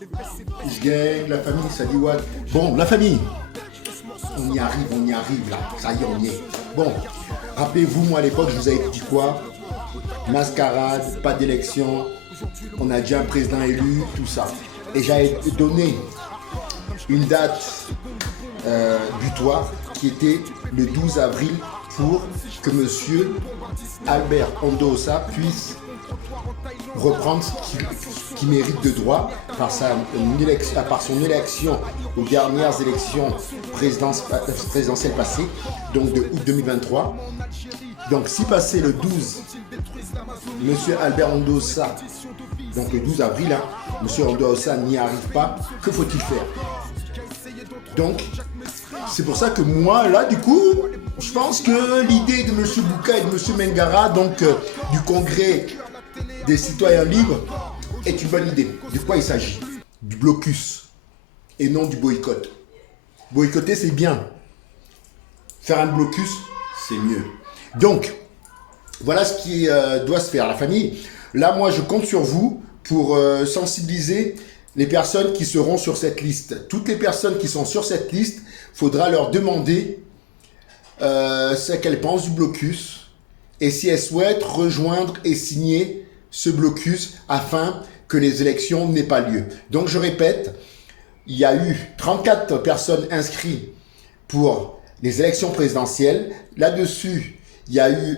Je gagne, la famille, ça dit what? Bon, la famille, on y arrive là. Ça y est, on y est. Bon, rappelez-vous, moi à l'époque, je vous avais dit quoi? Mascarade, pas d'élection, on a déjà un président élu, tout ça. Et j'avais donné une date butoir qui était le 12 avril pour que monsieur Albert Ondosa puisse reprendre ce qu'il mérite de droit par son élection aux dernières élections présidentielles passées, donc de août 2023. Donc si passé le 12, monsieur Albert Ondosa, donc le 12 avril, hein, monsieur Ondosa n'y arrive pas, que faut-il faire? Donc, c'est pour ça que moi, là, du coup, je pense que l'idée de M. Bouka et de M. Mengara, donc du congrès des citoyens libres, est une bonne idée. De quoi il s'agit? Du blocus et non du boycott. Boycotter, c'est bien. Faire un blocus, c'est mieux. Donc, voilà ce qui doit se faire. La famille, là, moi, je compte sur vous pour sensibiliser les personnes qui seront sur cette liste. Toutes les personnes qui sont sur cette liste, il faudra leur demander ce qu'elles pensent du blocus et si elles souhaitent rejoindre et signer ce blocus afin que les élections n'aient pas lieu. Donc je répète, il y a eu 34 personnes inscrites pour les élections présidentielles. Là-dessus, il y a eu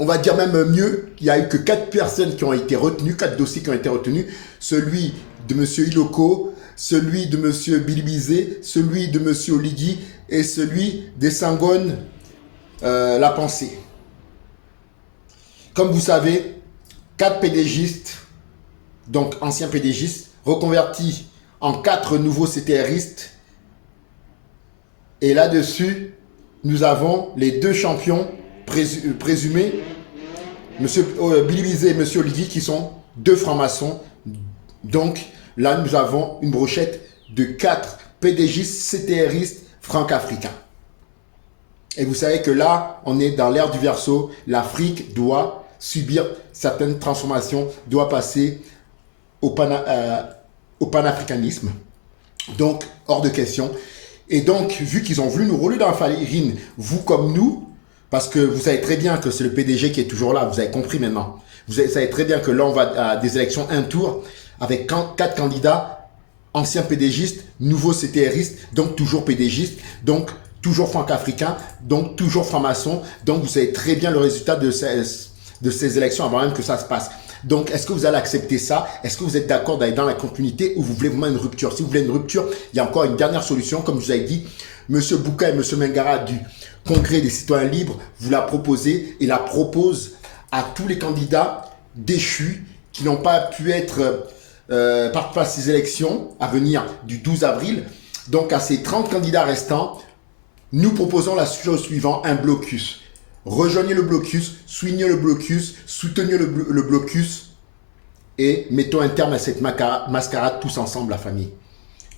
on va dire même mieux, il n'y a eu que 4 personnes qui ont été retenues, 4 dossiers qui ont été retenus. Celui de M. Iloko, celui de M. Bilibizé, celui de M. Oligui et celui des Sangones La Pensée. Comme vous savez, 4 PDGistes, donc anciens PDGistes, reconvertis en 4 nouveaux CTRistes. Et là-dessus, nous avons les 2 champions présumés, M. Bilibizé et M. Oligui, qui sont 2 francs-maçons. Donc là, nous avons une brochette de 4 PDGistes, CTRistes, franco-africains. Et vous savez que là, on est dans l'ère du Verseau. L'Afrique doit subir certaines transformations, doit passer au panafricanisme. Donc, hors de question. Et donc, vu qu'ils ont voulu nous rouler dans la farine, vous comme nous, parce que vous savez très bien que c'est le PDG qui est toujours là, vous avez compris maintenant. Vous savez très bien que là, on va à des élections un tour avec 4 candidats, anciens PDGistes, nouveaux CTRistes, donc toujours PDGistes, donc toujours franco-africains, donc toujours francs-maçons. Donc, vous savez très bien le résultat de ces élections avant même que ça se passe. Donc, est-ce que vous allez accepter ça? Est-ce que vous êtes d'accord d'aller dans la continuité ou vous voulez vraiment une rupture? Si vous voulez une rupture, il y a encore une dernière solution. Comme je vous avais dit, M. Bouka et M. Mengara du Congrès des citoyens libres vous la proposez et la propose à tous les candidats déchus qui n'ont pas pu être participer à ces élections à venir du 12 avril. Donc, à ces 30 candidats restants, nous proposons la chose suivante, un blocus. Rejoignez le blocus, soutenez le blocus, soutenez le blocus et mettons un terme à cette mascarade tous ensemble, la famille.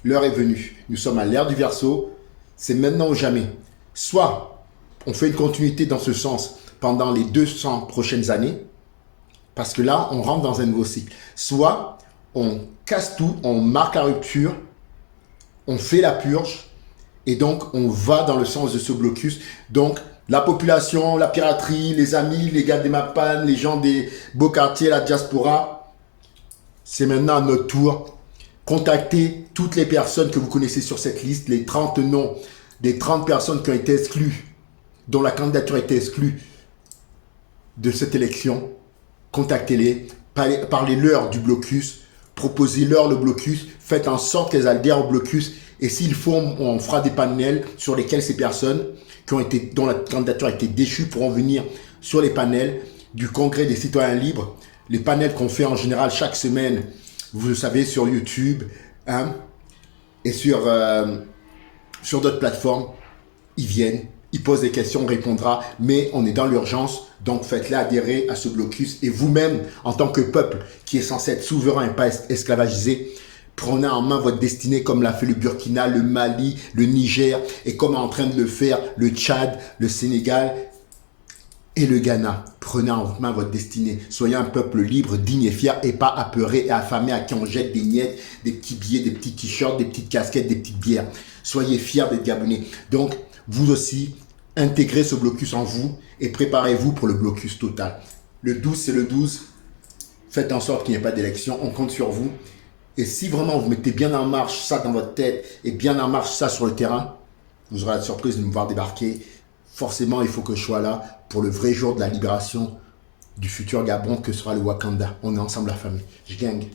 L'heure est venue. Nous sommes à l'ère du Verseau. C'est maintenant ou jamais. Soit on fait une continuité dans ce sens pendant les 200 prochaines années, parce que là, on rentre dans un nouveau cycle. Soit on casse tout, on marque la rupture, on fait la purge, et donc on va dans le sens de ce blocus. Donc, la population, la piraterie, les amis, les gars des Mapan, les gens des beaux quartiers, la diaspora, c'est maintenant à notre tour. Contactez toutes les personnes que vous connaissez sur cette liste, les 30 noms, des 30 personnes qui ont été exclues, dont la candidature a été exclue de cette élection. Contactez-les, parlez-leur du blocus, proposez-leur le blocus, faites en sorte qu'elles adhèrent au blocus. Et s'il faut, on fera des panels sur lesquels ces personnes dont la candidature a été déchue pourront venir sur les panels du Congrès des citoyens libres. Les panels qu'on fait en général chaque semaine, vous le savez, sur YouTube hein, et sur d'autres plateformes. Ils viennent, ils posent des questions, on répondra, mais on est dans l'urgence. Donc faites-les adhérer à ce blocus. Et vous-même, en tant que peuple qui est censé être souverain et pas esclavagisé, prenez en main votre destinée comme l'a fait le Burkina, le Mali, le Niger et comme est en train de le faire le Tchad, le Sénégal et le Ghana. Prenez en main votre destinée. Soyez un peuple libre, digne et fier et pas apeuré et affamé à qui on jette des miettes, des petits billets, des petits t-shirts, des petites casquettes, des petites bières. Soyez fiers d'être Gabonais. Donc, vous aussi, intégrez ce blocus en vous et préparez-vous pour le blocus total. Le 12, c'est le 12. Faites en sorte qu'il n'y ait pas d'élection. On compte sur vous. Et si vraiment vous mettez bien en marche ça dans votre tête et bien en marche ça sur le terrain, vous aurez la surprise de me voir débarquer. Forcément, il faut que je sois là pour le vrai jour de la libération du futur Gabon que sera le Wakanda. On est ensemble la famille. Je gagne.